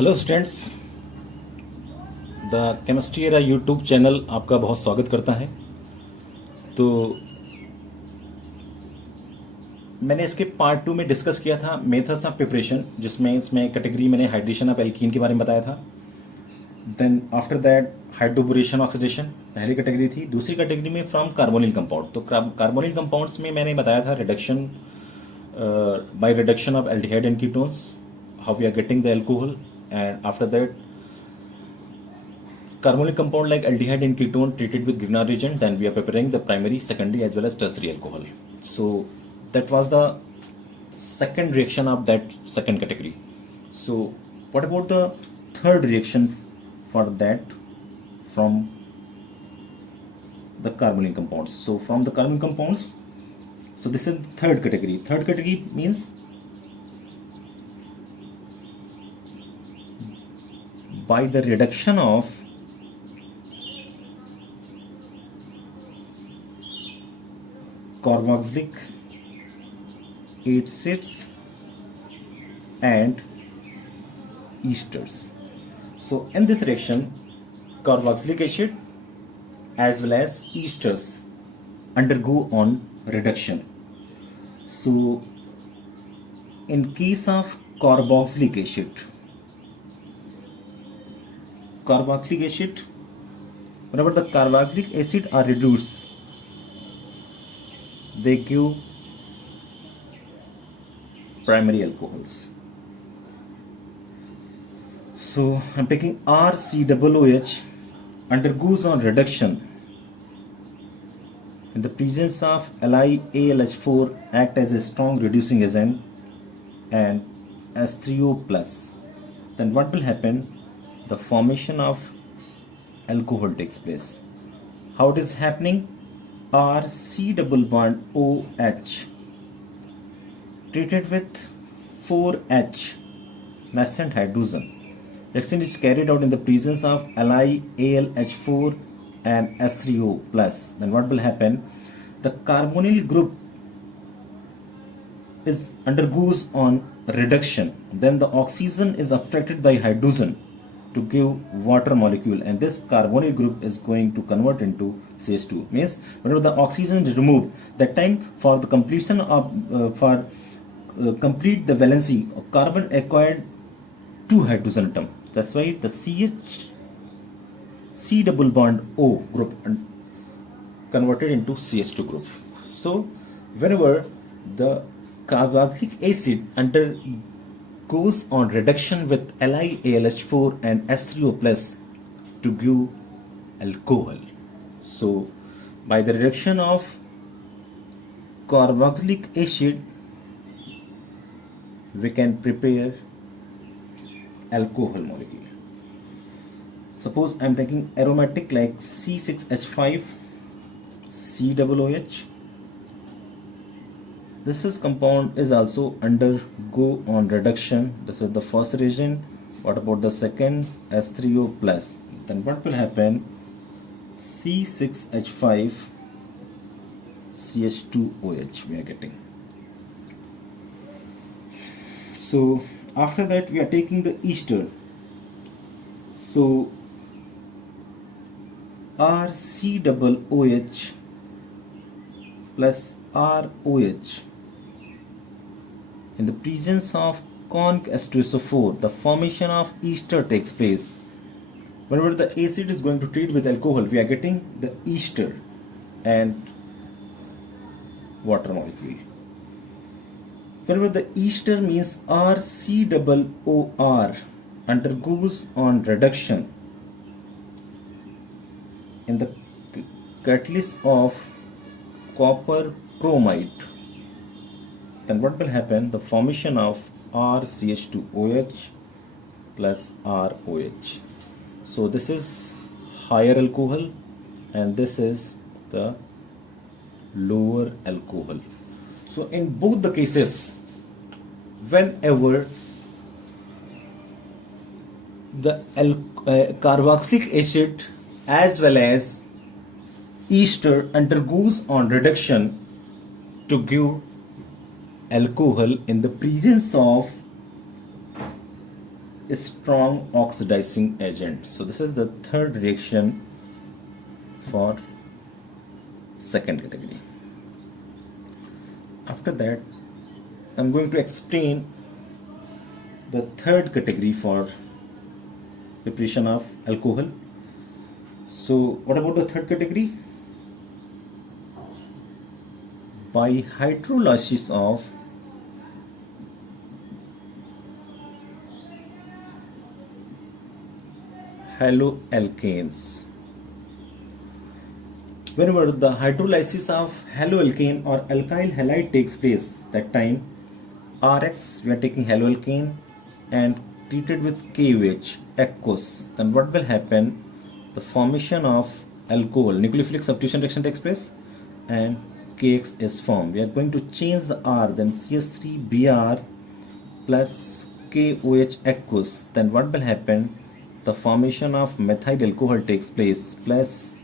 Hello students, the chemistry era YouTube channel आपका बहुत स्वागत करता है। तो मैंने इसके पार्ट 2 में डिस्कस किया था मेथड्स ऑफ प्रिपरेशन, जिसमें इसमें कैटेगरी मैंने हाइड्रेशन ऑफ एल्कीन के बारे में बताया था। Then after that hydroboration oxidation पहली कैटेगरी थी। दूसरी कैटेगरी में फ्रॉम कार्बोनिल कंपाउंड। तो कार्बोनिल कंपाउंड्स में मैंने बताया था reduction by reduction of aldehyde and ketones, how we are getting the alcohol, and after that carbonyl compound like aldehyde and ketone treated with Grignard reagent, then we are preparing the primary, secondary as well as tertiary alcohol. So that was the second reaction of that second category. So what about the third reaction for that from the carbonyl compounds? So from the carbonyl compounds, so this is third category. Third category means by the reduction of carboxylic acids and esters. So in this reaction, carboxylic acid as well as esters undergo on reduction. So in case of carboxylic acid, whenever the carboxylic acid are reduced, they give primary alcohols. So I'm taking RCOOH undergoes on reduction in the presence of LiAlH4 act as a strong reducing agent and S3O plus. Then what will happen? The formation of alcohol takes place. How it is happening? RC double bond OH treated with 4H nascent hydrogen. Reaction is carried out in the presence of LiAlH4 and S3O plus. Then what will happen? The carbonyl group is undergoes on reduction. Then the oxygen is attracted by hydrogen to give water molecule, and this carbonyl group is going to convert into CH2. Means whenever the oxygen is removed, that time for the completion of complete the valency of carbon acquired 2 hydrogen atom. That's why the C double bond O group converted into CH2 group. So whenever the carboxylic acid undergoes on reduction with LiAlH4 and S3O plus to give alcohol. So by the reduction of carboxylic acid, we can prepare alcohol molecule. Suppose I am taking aromatic like C6H5 COOH. This is compound is also undergo on reduction. This is the first reagent. What about the second? S3O plus. Then what will happen? C6H5 CH2OH we are getting. So after that we are taking the ester. So RCOOH plus ROH in the presence of conc H2SO4, the formation of ester takes place. Whenever the acid is going to treat with alcohol, we are getting the ester and water molecule. Whenever the ester means RCOOR undergoes on reduction in the catalyst of copper chromide, then what will happen? The formation of RCH2OH plus ROH. So this is higher alcohol and this is the lower alcohol. So in both the cases, whenever the carboxylic acid as well as ester undergoes on reduction to give alcohol in the presence of strong oxidizing agent. So this is the third reaction for second category. After that, I'm going to explain the third category for preparation of alcohol. So what about the third category? By hydrolysis of haloalkanes. Whenever the hydrolysis of haloalkane or alkyl halide takes place, that time Rx, we are taking haloalkane and treated with KOH, aqueous, then what will happen? The formation of alcohol, nucleophilic substitution reaction takes place and KX is formed. We are going to change the R, then CH3Br plus KOH aqueous, then what will happen? The formation of methyl alcohol takes place plus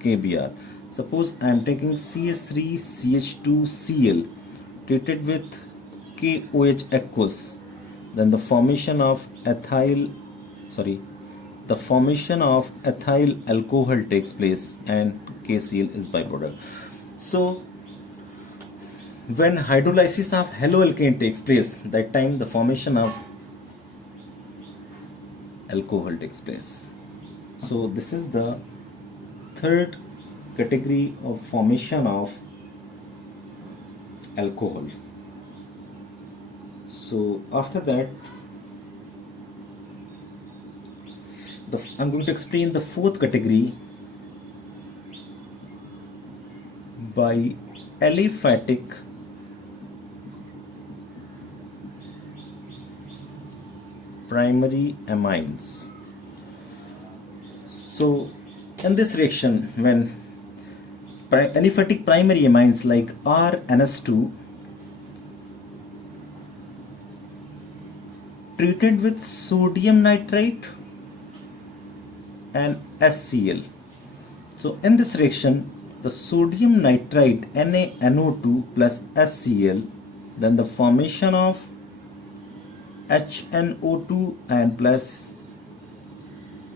KBr. Suppose I am taking CH3CH2Cl treated with KOH aqueous, then the formation of ethyl alcohol takes place and KCl is byproduct. So when hydrolysis of haloalkane takes place, that time the formation of alcohol takes place. So this is the third category of formation of alcohol. So after that, I'm going to explain the fourth category by aliphatic primary amines. So in this reaction, when aliphatic primary amines like RNS2 treated with sodium nitrite and HCl. So in this reaction, the sodium nitrite NaNO2 plus HCl, then the formation of HNO2 and plus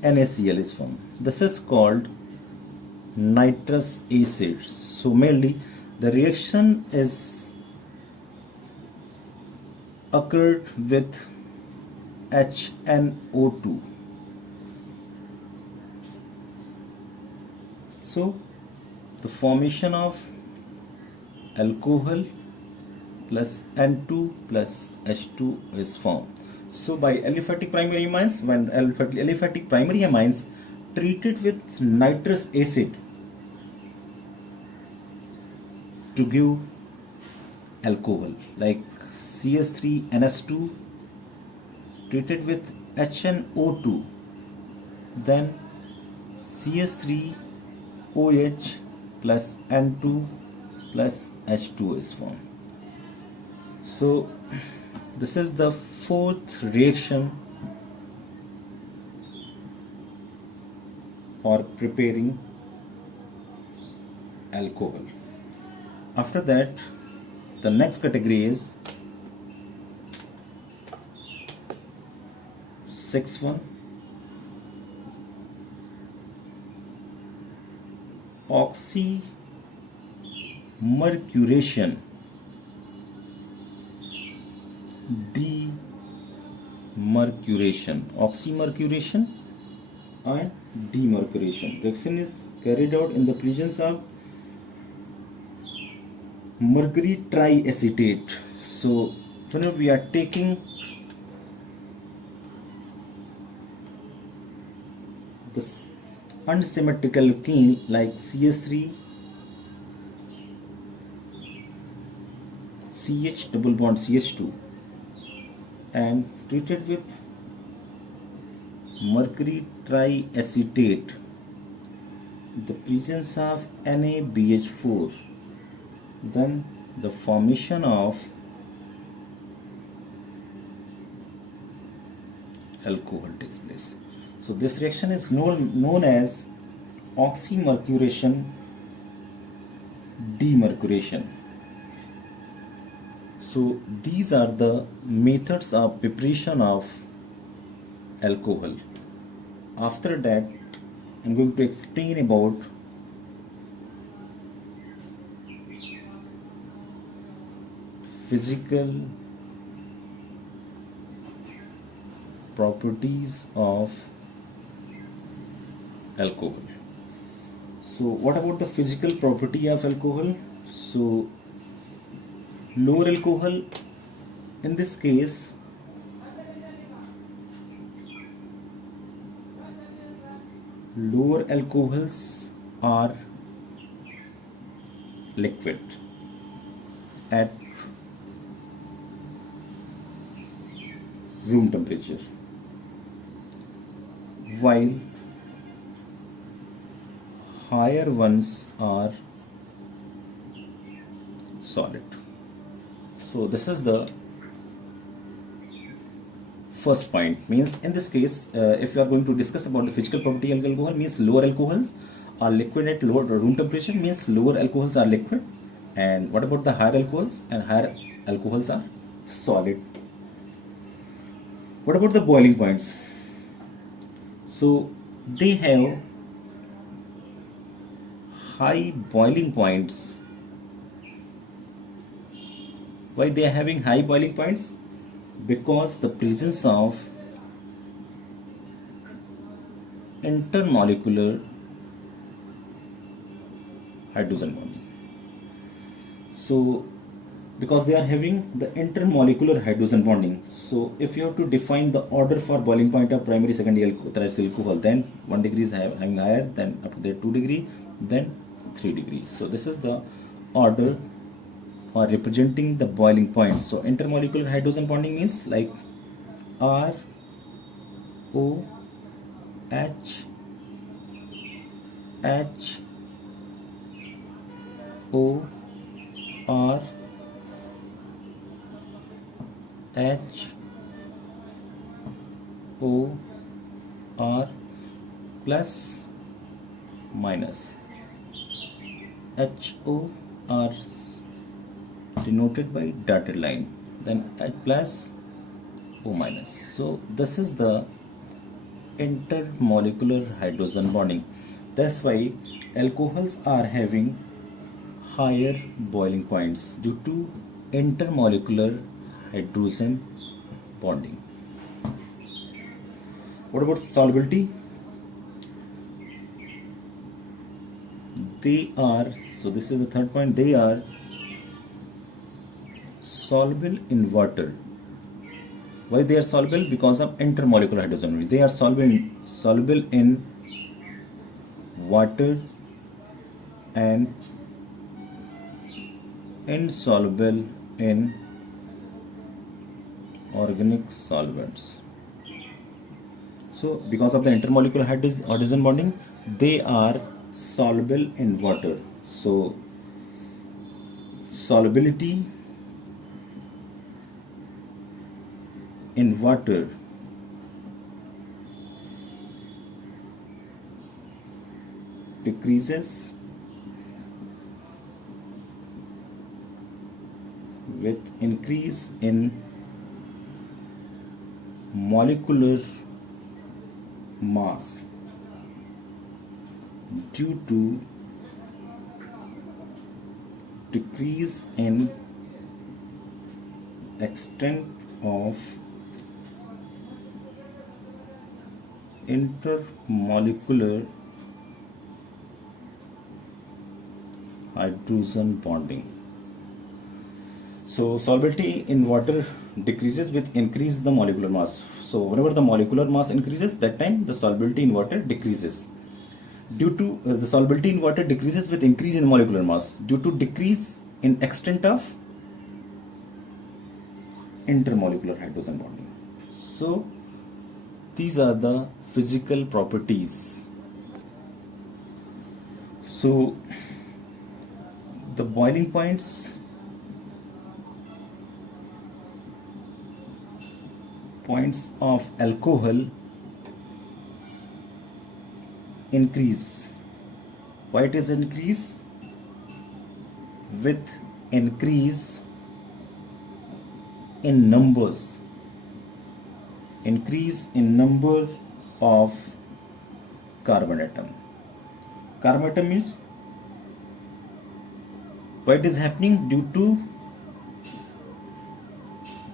NaCl is formed. This is called nitrous acid. So mainly the reaction is occurred with HNO2. So the formation of alcohol plus N2 plus H2 is formed. So by aliphatic primary amines, when aliphatic primary amines treated with nitrous acid to give alcohol, like CH3NS2 treated with HNO2, then CH3OH plus N2 plus H2 is formed. So this is the fourth reaction for preparing alcohol. After that, the next category is 6.1 oxymercuration, demercuration, oxymercuration and demercuration. Reaction is carried out in the presence of mercury triacetate. So whenever we are taking this unsymmetrical alkene like CH3 CH double bond CH2 and treated with mercury triacetate, the presence of NaBH4, then the formation of alcohol takes place. So this reaction is known as oxymercuration demercuration. So these are the methods of preparation of alcohol. After that, I'm going to explain about physical properties of alcohol. So what about the physical property of alcohol? So lower alcohol, in this case, lower alcohols are liquid at room temperature, while higher ones are solid. So this is the first point. Means in this case, if you are going to discuss about the physical property of alcohol, means lower alcohols are liquid at lower room temperature, means lower alcohols are liquid. And what about the higher alcohols? And higher alcohols are solid. What about the boiling points? So they have high boiling points. Why they are having high boiling points? Because the presence of intermolecular hydrogen bonding. So because they are having the intermolecular hydrogen bonding. So if you have to define the order for boiling point of primary, secondary terrestrial alcohol, then 1 degree is having higher, then up to there 2 degree, then 3 degree. So this is the order or representing the boiling point. So intermolecular hydrogen bonding means like R O H H O R H O R plus minus H O R denoted by dotted line, then H plus O minus. So this is the intermolecular hydrogen bonding. That's why alcohols are having higher boiling points due to intermolecular hydrogen bonding. What about solubility? They are, so this is the third point, they are soluble in water. Why they are soluble? Because of intermolecular hydrogen bonding. They are soluble in water and insoluble in organic solvents. So because of the intermolecular hydrogen bonding, they are soluble in water. So solubility in water decreases with increase in molecular mass due to decrease in extent of intermolecular hydrogen bonding. So solubility in water decreases with increase the molecular mass. So whenever the molecular mass increases, that time the solubility in water decreases. Due to the solubility in water decreases with increase in molecular mass due to decrease in extent of intermolecular hydrogen bonding. So these are the physical properties. So the boiling points of alcohol increase. Why it is increase? With increase in numbers increase in number of carbon atom. Carbon atom means what is happening due to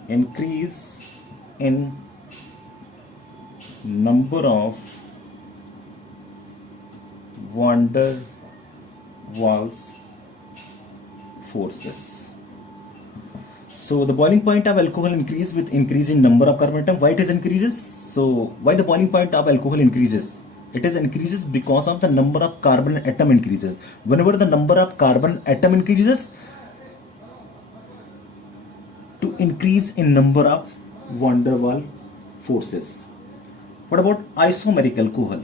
increase in number of van der Waals forces. So the boiling point of alcohol increase with increase in number of carbon atom. Why it is increases? So why the boiling point of alcohol increases? It is increases because of the number of carbon atom increases. Whenever the number of carbon atom increases, to increase in number of van der Waals forces. What about isomeric alcohol?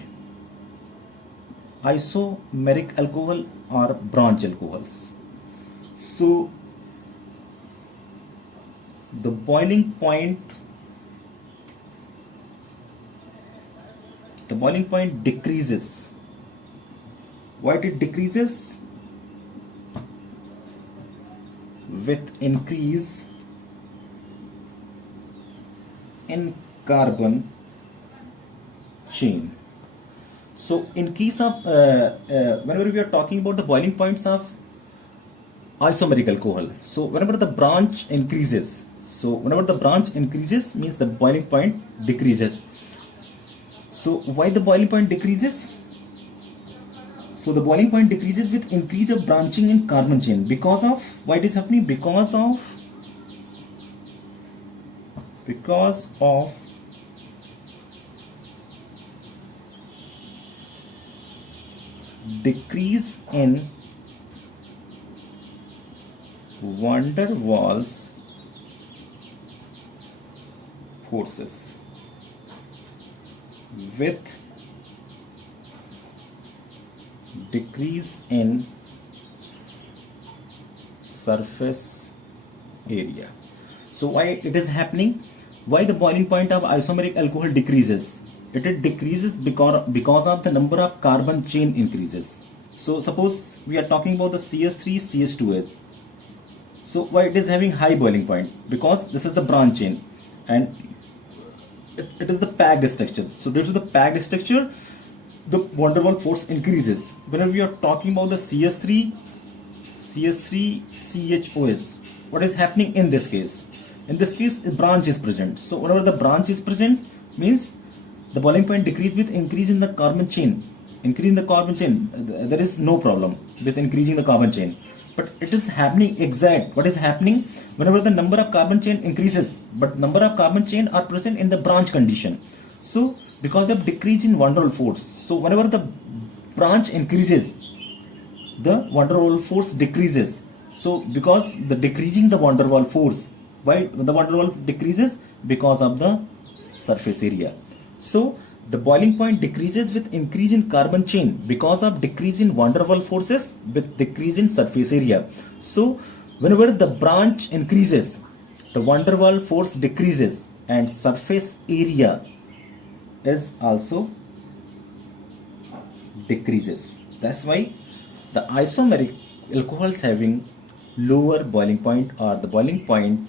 Isomeric alcohol or branch alcohols. So the boiling point decreases. Why it decreases? With increase in carbon chain. So in case of whenever we are talking about the boiling points of isomeric alcohol, so whenever the branch increases, means the boiling point decreases. So why the boiling point decreases? So the boiling point decreases with increase of branching in carbon chain. Because of why it is happening? Because of decrease in van der Waals forces with decrease in surface area. So why it is happening? Why the boiling point of isomeric alcohol decreases? It decreases because of the number of carbon chain increases. So suppose we are talking about the CS3 CH2S. So why it is having high boiling point? Because this is the branch chain and it is the packed structure. So due to the packed structure, the van der Waals force increases. Whenever we are talking about the CS3 CHOS, what is happening in this case? In this case, a branch is present. So whenever the branch is present, means the boiling point decrease with increase in the carbon chain. Increase in the carbon chain, there is no problem with increasing the carbon chain. But it is happening exact. What is happening? Whenever the number of carbon chain increases, but number of carbon chain are present in the branch condition. So because of decrease in van der Waals force. So whenever the branch increases, the van der Waals force decreases. So because the decreasing the van der Waals force, why the van der Waals decreases? Because of the surface area. So the boiling point decreases with increase in carbon chain because of decrease in van der Waals forces with decrease in surface area. So whenever the branch increases, the van der Waals force decreases and surface area is also decreases. That's why the isomeric alcohols having lower boiling point, or the boiling point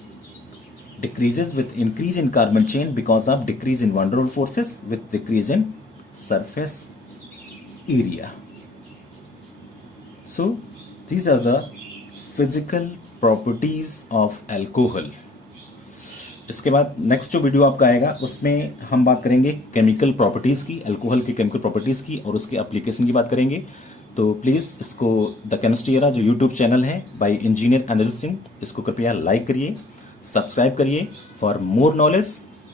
decreases with increase in carbon chain because of decrease in van der Waals forces with decrease in surface area. So these are the physical properties of alcohol. इसके बाद next जो video आपका आएगा उसमें हम बात करेंगे chemical properties की, अल्कोहल की केमिकल प्रॉपर्टीज़ की और उसके एप्लीकेशन की बात करेंगे. तो प्लीज़ इसको द केमिस्ट्री एरा जो यूट्यूब चैनल है बाय इंजीनियर अनिल सिंह, इसको कृपया लाइक करिए, सब्सक्राइब करिए. For more knowledge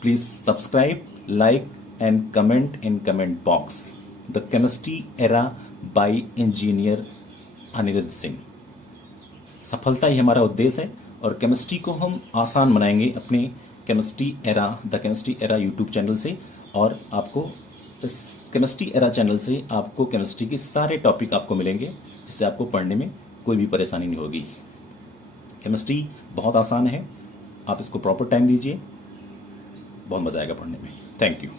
please subscribe, like and comment in comment box. The chemistry era bye engineer Anil Singh. सफलता ही हमारा उद्देश्य है और केमिस्ट्री को हम आसान बनाएंगे अपने chemistry era, the chemistry era YouTube channel से. और आपको इस केमिस्ट्री एरा चैनल से आपको केमिस्ट्री के सारे टॉपिक आपको मिलेंगे जिससे आपको पढ़ने में कोई भी परेशानी नहीं होगी. केमिस्ट्री बहुत आसान है, आप इसको प्रॉपर टाइम दीजिए, बहुत मज़ा आएगा पढ़ने में. Thank you.